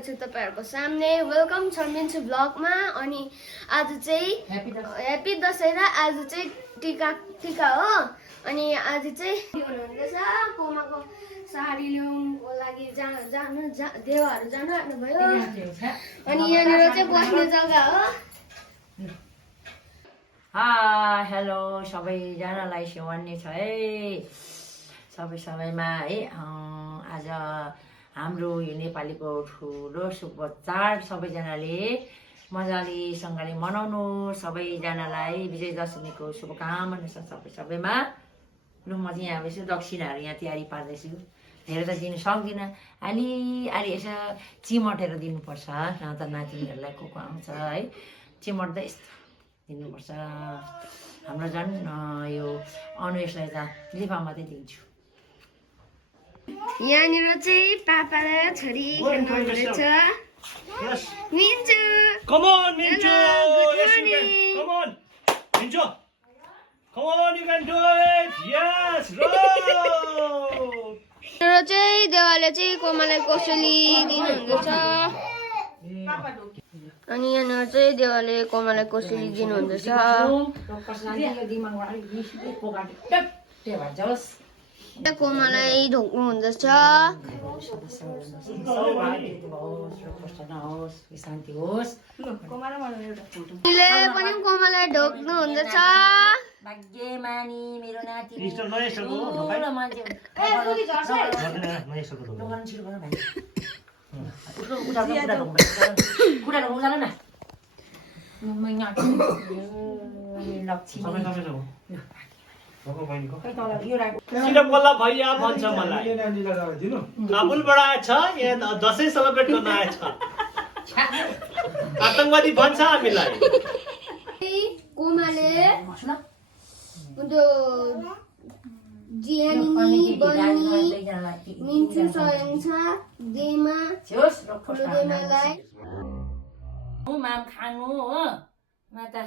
आएको छु तपाईहरुको सामने। वेलकम छ मिन्छु ब्लगमा। अनि आज चाहिँ ह्यापी दशैं र आज चाहिँ टिका हो। अनि आज चाहिँ हुनुहुँदैछ कोमाको साडी ल्याउनको लागि जानु देवाहरू जानु आउनुभयो। अनि यहाँनिर चाहिँ बस्ने जग्गा हो। हेलो सबैजनालाई सेवान्ने छ है सबैमा है। आज हाम्रो यो नेपालीको ठुलो शुभ चाड सबैजनाले मजालेसँगले मनाउनु। सबैजनालाई विजय दशमीको शुभकामना छ सबैमा। लु म चाहिँ यहाँ यसो दक्षिणाहरू यहाँ तयारी पार्दैछु। धेरै त दिनु सक्दिनँ, अलि यसो चिमटेर दिनुपर्छ। त नातिनीहरूलाई को आउँछ है, चिमट्दै यस्तो दिनुपर्छ। हाम्रो झन् यो अनुयसलाई त लिफा मात्रै दिन्छु। यहाँनिर चाहिँ पापा र छोरी खेल्नुहुँदैछ। मिन्चु Come on, Mincho! Yes, you can. Come on, Mincho! Come on, you can do it! Yes, roll! र चाहिँ देवाले चाहिँ कोमालाई कोसेली दिनुहुँदैछ। अनि यहाँनिर चाहिँ देवाले कोमालाई कोसेली दिनुहुँदैछ। कोमालाई ढोक्नु हुँदैछ। पनि कोमालाई ढोक्नु हुँदैछ। भाग्यमानी मेरो नाति सिरपल्ला भैया भन्छ मलाई काबुलबाट आएछ, यहाँ दसैँ सेलिब्रेट गर्न आएछ। आतंकवादी भन्छ हामीलाई। कोमाले त्यो जियानी बनी मिन्चु सयन्छ देमा ठुलो देमालाई माम खानु हो। माता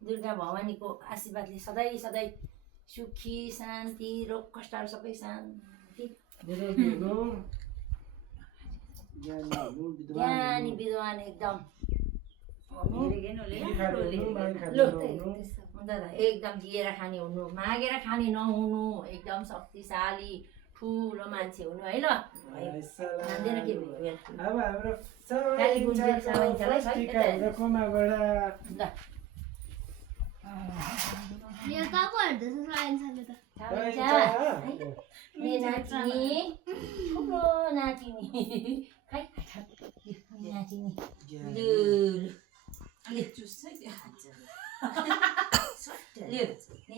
दुर्गा भवानीको आशीर्वादले सधैँ सधैँ सुखी शान्ति रोग कष्टहरू सबै शान्ति ज्ञानी विद्वान एकदम एकदम दिएर खाने हुनु, मागेर खाने नहुनु, एकदम शक्तिशाली ठुलो मान्छे हुनु है। ल मान्दैन के भयो नातिनी ठुलो नातिनी खै नातिनी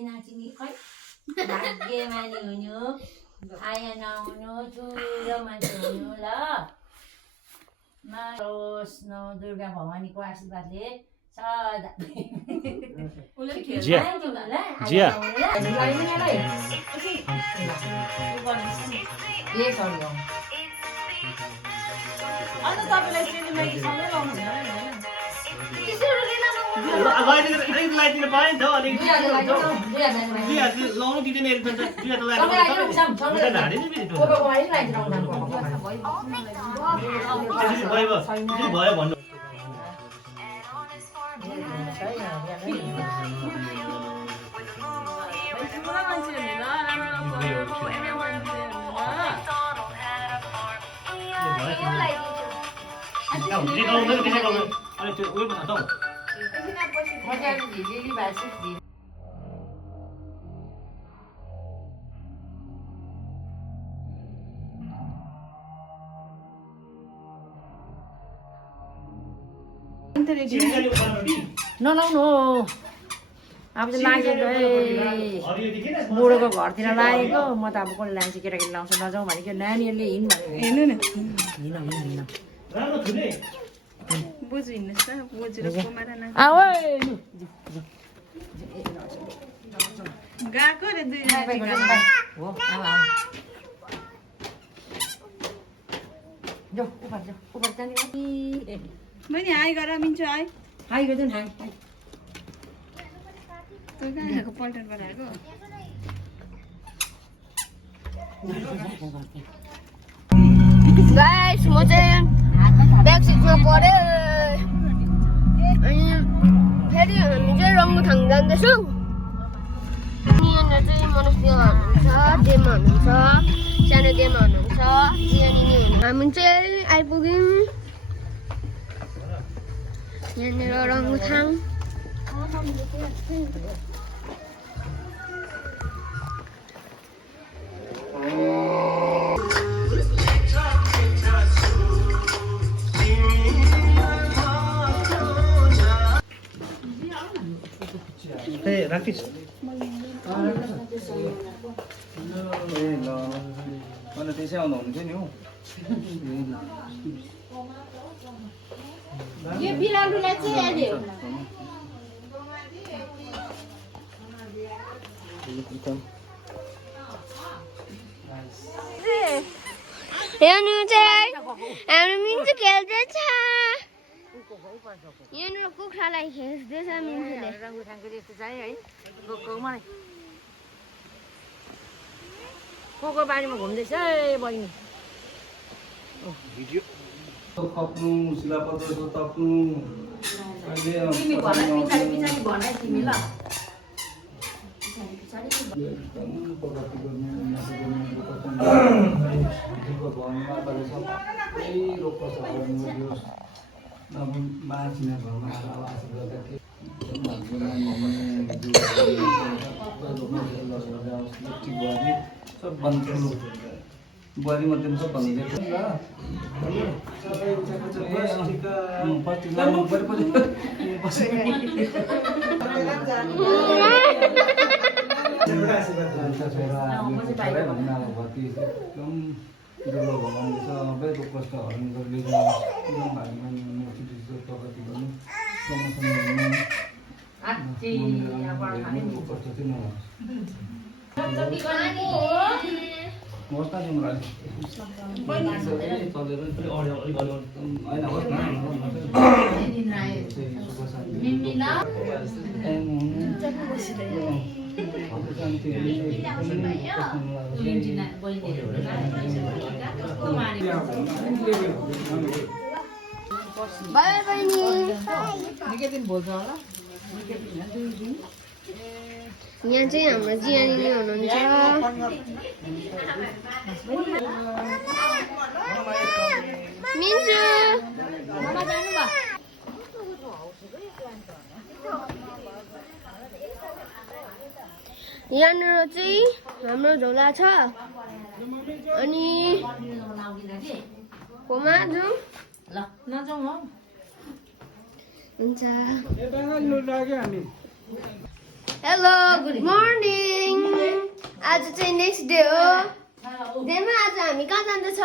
नातिनी खै भाग्यमानी हुनु, आया नहुनु, ठुलो मान्छे हुनु। ल मारोस् न दुर्गा भवानीको आशीर्वादले सदा लगाइदिनु पाएँ नि त अलिक लाउनु दिँदैन भयो भन्नु। नलाउनु अब चाहिँ लागेको बुढोको घरतिर लागेको। म त अब कसले लान्छ, केटाकेटी लाउँछ नजाउँ भनेको। नानीहरूले हिँड भनेको हेर्नु न, हिँड बहिनी हाई गर मिन्छु हाई हाई गर्दैन हाई तँ कहाँ आएको पल्टनबाट आएको गाइस म चाहिँ ब्याक सिटमा पऱ्यो अनि फेरि हामी चाहिँ रङ्गुथाङ जाँदैछौँ अनि यहाँनिर चाहिँ मनोज देवा हुनुहुन्छ देमा हुनुहुन्छ सानो देमा हुनुहुन्छ जियानी हामी चाहिँ आइपुग्यौँ यहाँनिर रङ्गुथाङ Hey, Rakesh. अन्त त्यसै आउनुहुन्थ्यो नि हौ यो बिरालोलाई चाहिँ अहिले यहाँनिर चाहिँ हाम्रो मिन्चु खेल्दैछ यहाँनिर कुखुरालाई खेल्दैछ मिन्चुले रङ्गुथाङको जस्तो चाहिँ है मलाई को बारीमा घुम्दैछ है बहिनी कप्नु शिलापत्र तप्नु तिमी पछाडि भनाइ तिमी ल अब बाँचिने घरमा आवास गर्दाखेरि सबभन्दा ठुलो बुहारी मध्येमा सबभन्दा बाई बहिनी यहाँ चाहिँ हाम्रो जियानी हुनुहुन्छ मिन्चु यहाँनिर चाहिँ हाम्रो झोला छ अनि कोमा जाउँ ल नजाउँ हौ हुन्छ हेलो गुड मर्निङ आज चाहिँ नेक्स्ट डे हो डेमा आज हामी कहाँ जाँदैछ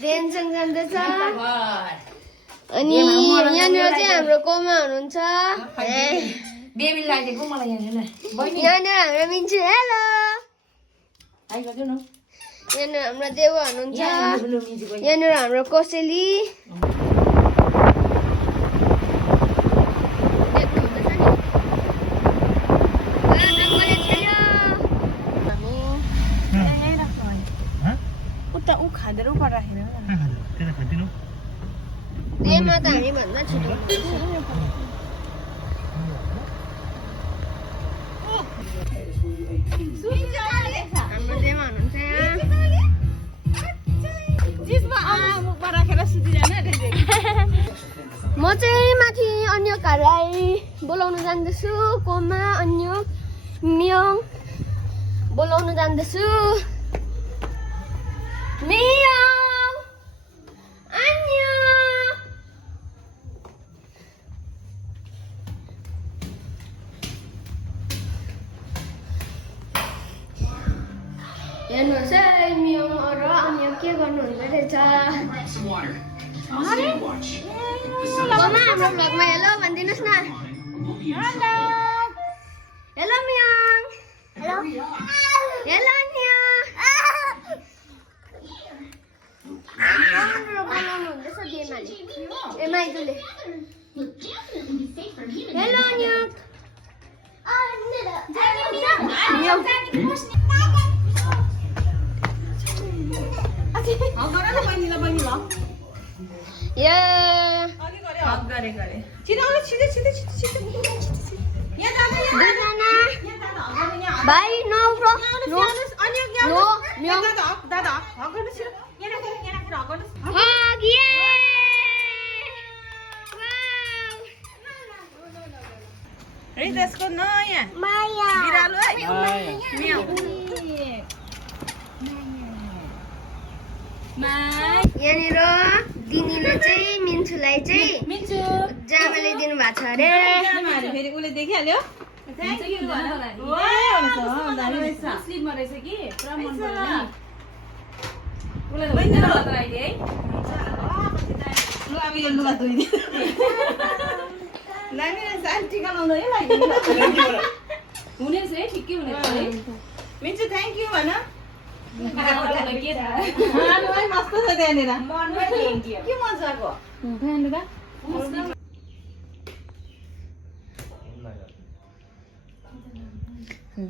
देनसँग जाँदैछ अनि यहाँनिर चाहिँ हाम्रो कोमा हुनुहुन्छ बेबीलाई दिएको मलाई यहाँनिर हाम्रो मिन्चु हेलो आइगयो न यहाँनिर हाम्रो देवा हुनुहुन्छ यहाँनिर हाम्रो कोसेली उता ऊ खाँदेर उपर राखेर देमा त हामी भन्दा छिटो हाम्रो देमा हुनुहुन्छ म चाहिँ माथि अन्यहरूलाई बोलाउन जाँदैछु कोमा अन्य मियोङ बोलाउन जाँदैछु मियोङ अन्य हेर्नुहोस् है मियोङ र अन्य के गर्नुहुँदो रहेछ कोमा हाम्रो भ्लगमा हेलो भनिदिनुहोस् न हेलो मियोङ हेलो हेलो अन्य बोलाउनु हुँदैछ देमाले ए माइजूले हेलो अन्य या हक गरे गरे छिटो आउनु छिटो छिटो छिटो छिटो यहाँ दादा दुईजना यहाँ दादा हक गर्नु यहाँ भाइ नो ब्रो नो अनि नो म्याउ दादा हक गर्नु छिटो यहाँ राखेर हक गर्नु हग ये रितेशको नयाँ माया बिरालो है म्याउ यहाँनिर दिदीले चाहिँ मिन्चुलाई चाहिँ जामाले दिनुभएको छ अरे फेरि उसले देखिहाल्यो अब यो लुगा धोइदियो टिका लाउनु है हुनेछ है ठिकै हुनेछ है मिन्चु थ्याङ्क यू भन मलाई के थाहा मस्त छ त्यहाँनिर के मजाको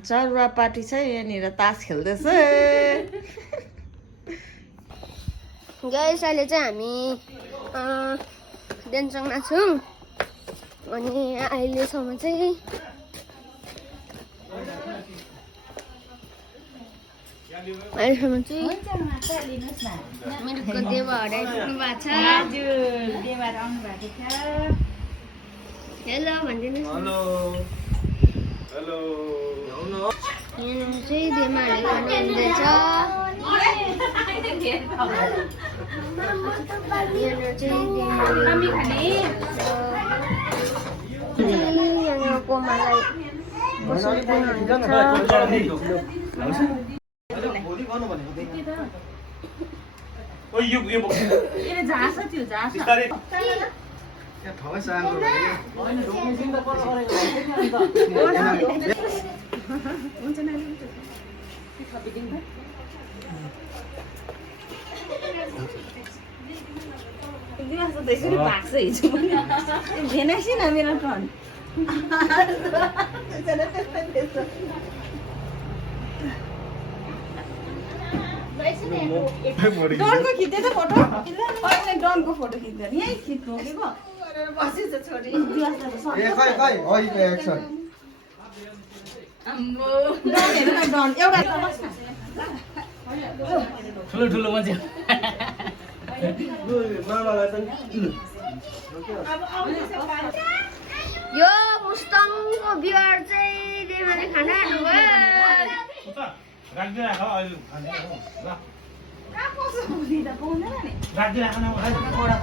चरुवा पार्टी छ यहाँनिर तास खेल्दैछ गाइस अहिले चाहिँ हामी देन्चङमा छौँ अनि अहिलेसम्म चाहिँ मेरो देवाहरू आइपुग्नु भएको छ हेलो भनिदिनुहोस् हेलो यहाँ चाहिँ देमाहरूले खाना हुँदैछ यहाँ चाहिँ यहाँ कोमालाई झाँस त्यो झाँस त्यसरी भाग्छ हिजो भेनासी न मेरो टर्न डनको खिच्दै त फोटो डनको फोटो खिच्दैन यहीँ खिच्नु बसेछ छोरी डन हेर न डन एउटा ठुलो ठुलो मान्छे यो मुस्ताङको बिहार चाहिँ देवाले खाना खानुभयो राख्दै राख अहिले खाने हो ल राख्दै राख न ओडा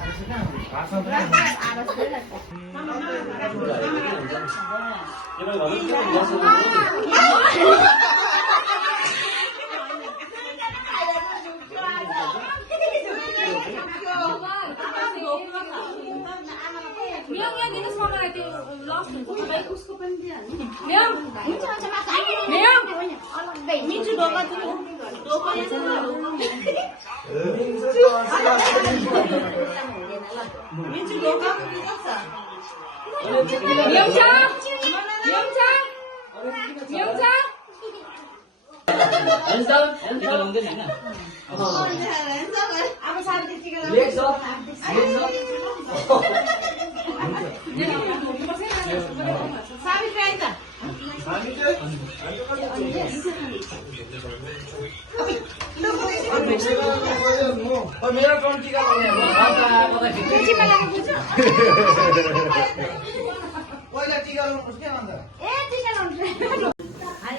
म्याउ यहाँ दिनुहोस् मलाई त्यो लस्ट हुन्छ तपाईँ उसको पनि दिइहाल्नु मिन्चु ढोका ढोका मिन्चु ढोका अब साथी टिका सावित्री आइज मेरो टर्न टिका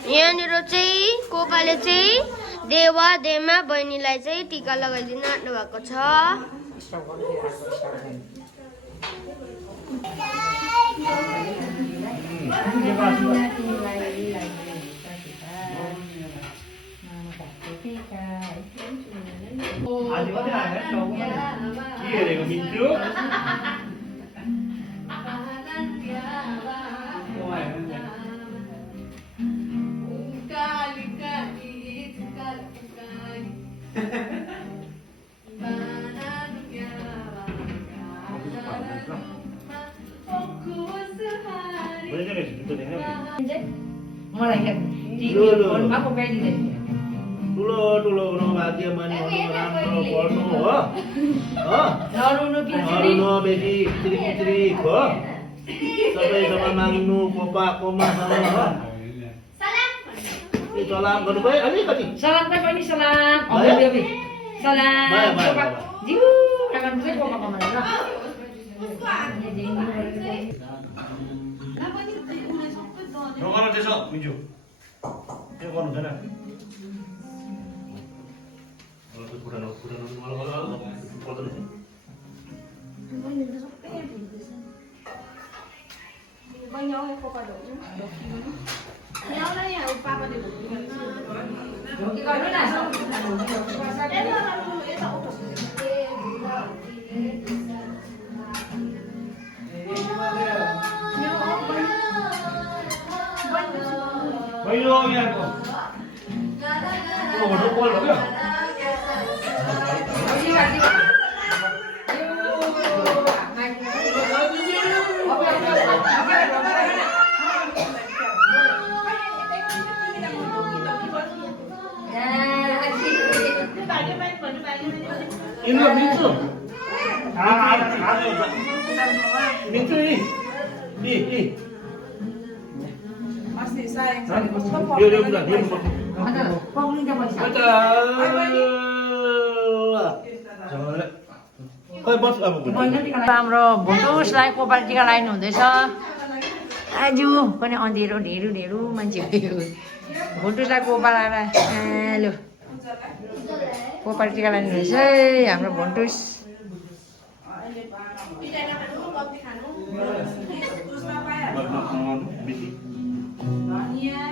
यहाँनिर चाहिँ कोकाले चाहिँ देवा देमा बहिनीलाई चाहिँ टिका लगाइदिन आँट्नु भएको छ आज मात्रै आएर के हेरेको मिन्चु मलाई फोनमा पकाइदिँदै ठुलो ठुलो हुनु भाग्यमानी हुनु राम्रो पढ्नु हो नरुनु पितृ बेटी कित्री हो सबैसँग माग्नु कोपा कोमासँग हो सलाम गर्नुभयो अलिकति सलाम त पनि सलाम भयो? सलाम भयो, भयो, भयो। जिउ कागन चाहिँ कोमा कोमा ल नगर्नु त्यसो मिन्जु त्यो गर्नु छैन पुरानो बहिनी आउने कोपा ढोक्नु यहाँ यहाँ पापाले के गर्नु न पहिलो यहाँको फोटो कल हो क्या इनको मिन्छु मिन्छु अस्ति सायद यो कुरा हाम्रो भोटुसलाई कोपाल टिका लगाइनु हुँदैछ आज पनि अँधेरो ढेँडो ढेँडो मान्छे भोटुसलाई कोपाल लगाएर लु कोपाल टिका लगाइनु रहेछ है हाम्रो भोटुस धनियाँ